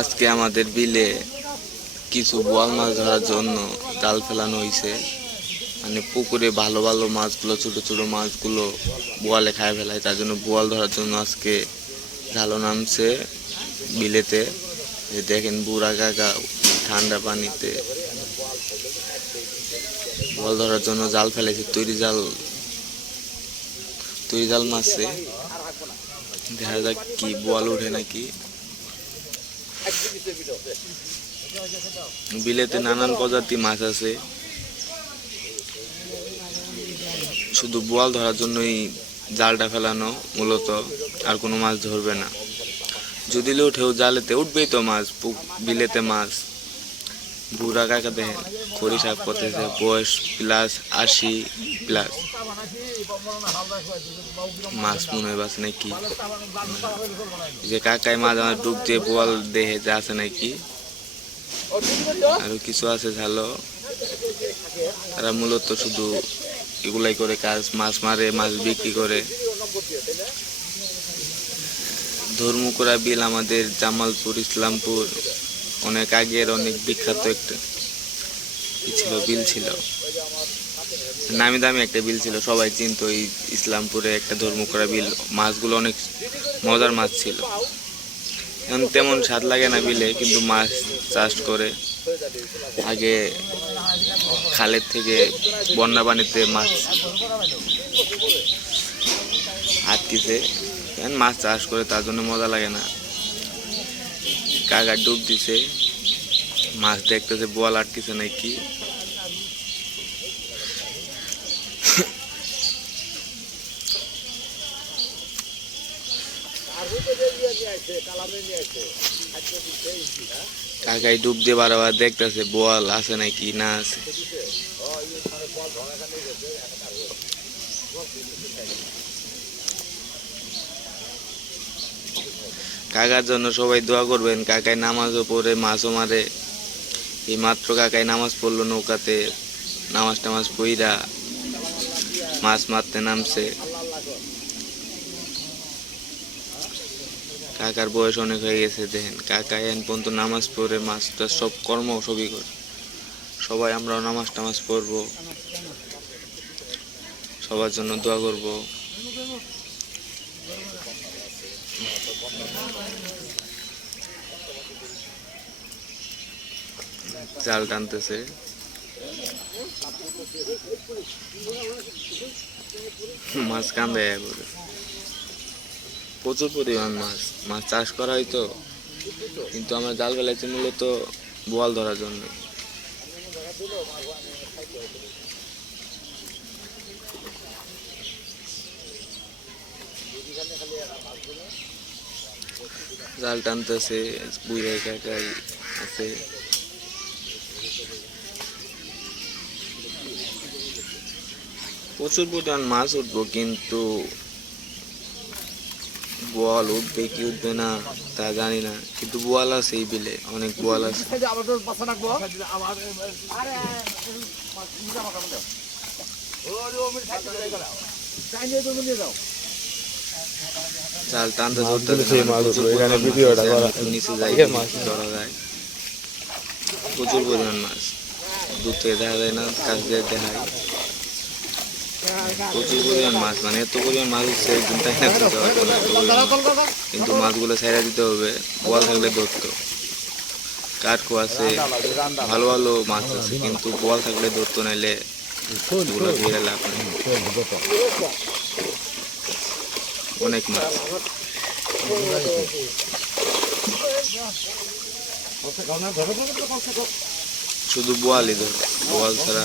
আজকে আমাদের বিলে কিছু বোয়াল মাছ ধরার জন্য জাল ফেলানো হয়েছে। মানে পুকুরে ভালো ভালো মাছগুলো, ছোট ছোট মাছগুলো বোয়ালে খায় ফেলায়, তার জন্য বোয়াল ধরার জন্য আজকে জালও নামছে বিলেতে। দেখেন বুড়া কাকা ঠান্ডা পানিতে বোয়াল ধরার জন্য জাল ফেলেছে। তৈরি জাল মারছে, দেখা যাক কি বোয়াল ওঠে নাকি। বিলেতে নানান প্রজাতি মাছ আছে, শুধু বোয়াল ধরার জন্যই জালটা ফেলানো মূলত, আর কোনো মাছ ধরবে না। যদি উঠেও জালেতে উঠবেই তো মাছ, বিলেতে মাছ। বুড়া কাকা দেখেন খড়ি সাফ করতেছে, বয়স +80+। মাছ মনে হয় বাস নাকি, যে কাকায় মাছ আমার ডুব দিয়ে বোয়াল দেখে যে আছে নাকি, আরো কিছু আছে ঝালো। তারা মূলত শুধু এগুলাই করে কাজ, মাছ মারে, মাছ বিক্রি করে। ধর্মকুড়া বিল আমাদের জামালপুর, ইসলামপুর অনেক আগের অনেক বিখ্যাত একটা বিল ছিল, নামি দামি একটা বিল ছিল, সবাই চিনত। এই ইসলামপুরে একটা ধর্মকুড়া বিল, মাছগুলো অনেক মজার মাছ ছিল। এখন তেমন স্বাদ লাগে না বিলে, কিন্তু মাছ চাষ করে। আগে খালের থেকে বন্যা পানিতে মাছ আটকিছে, এখন মাছ চাষ করে, তার জন্য মজা লাগে না। কাকা ডুব দিছে, মাছ দেখতেছে বোয়াল আটকিছে নাকি। কাকাই ডুব দিয়ে বারবার দেখতেছে বোয়াল আছে নাকি না আছে। কাকার জন্য সবাই দোয়া করবেন। কাকাই নামাজও পড়ে, মাছও মারে। এই মাত্র কাকাই নামাজ পড়লো নৌকাতে, নামাজ পইরা মাছ মারতে নামছে। কাকার বয়স অনেক হয়ে গেছে, দেখেন কাকা এখন পর্যন্ত নামাজ পড়ে মাছটা সব কর্ম সবই করে। সবাই আমরাও নামাজ পড়বো, সবার জন্য দোয়া করব। জাল টানতেছে, মাছ কান্দে, প্রচুর পরিমাণ মাছ চাষ করা হয়তো, কিন্তু আমরা জাল ফেলাইছি মূলত বোয়াল ধরার জন্য। জাল টানতেছে, বুড়াই কাকাই আছে। প্রচুর পরিমাণ মাছ উঠবো, কিন্তু বোয়াল উঠবে কি উঠবে না তা জানি না, কিন্তু বোয়াল আছে এই বিলে, অনেক বোয়াল আছে। জাল টানতে ধরতে নিচে যায়, ধরা যায়। প্রচুর পরিমাণ মাছ, দূর থেকে দেখা যায় না, কাছ দিয়ে দেখায়। প্রচুর পরিমাণ মাছ, মানে এত পরিমাণ মাছ হচ্ছে একদিন তাই না দিতে পারবো না, কিন্তু মাছগুলো ছাইড়া দিতে হবে। বোয়াল থাকলে ধরতো, কাঠকো আছে, ভালো ভালো মাছ আছে, কিন্তু বোয়াল থাকলে ধরতো, নাইলে এগুলো ধরে লাভ নেই। অনেক মাছ, শুধু বোয়ালই ধরে, বোয়াল ছাড়া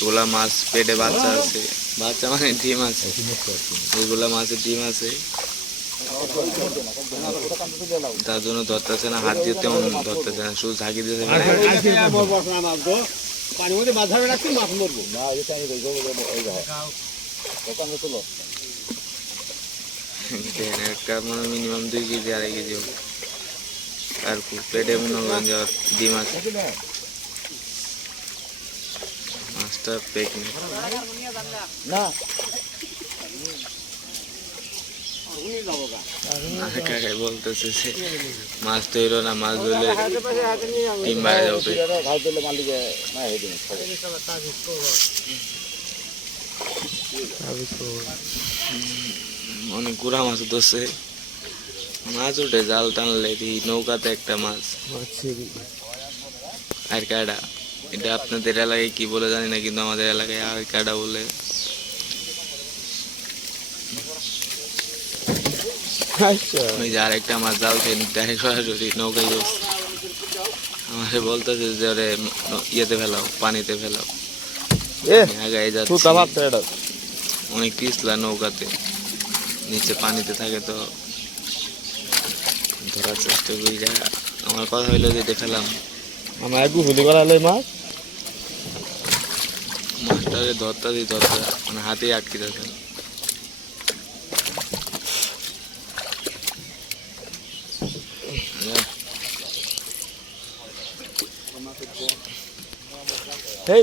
ওগুলা মাছ পেটে বাচ্চা আছে, বাচ্চা মানে ডিম আছে, ওইগুলা মাছের ডিম আছে, তার জন্য ধরতেছে না, হাত দিয়ে তেমন ধরতেছে না, শুধু ঝাঁকি দিতে। একটা মানে মিনিমাম 2 কেজি 2.5 কেজি হবে, আর পেটে মনে করেন যে ডিম আছে। মাছটা পেক না আর কাকাই বলতেছে যে মাছ তৈরি না, মাছ ধরলে টিম বাইরে যাবে। অনেক গুড়া মাছ ধরছে, মাছ উঠে জাল টানলে নৌকাতে একটা মাছ। আর কাটা, এটা আপনাদের এলাকায় কি বলে জানি না, কিন্তু আমাদের এলাকায় আর কাটা বলে। ওই যে আরেকটা মাছ জাল থেকে সরাসরি নৌকায় গেছে। আমাকে বলতেছে যে ওরে ইয়েতে ফেলাও, পানিতে ফেলাও। আগায় যাচ্ছে, অনেক পিছলা নৌকাতে, নিচে পানিতে থাকে তো ধরার চেষ্টা করি। আমার কথা হইলো যে দেখালাম আমার একটু হুলি করালে মাছ মাছটারে ধরতে মানে হাতেই আটকে যাচ্ছে। এই